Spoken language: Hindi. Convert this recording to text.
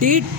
1.5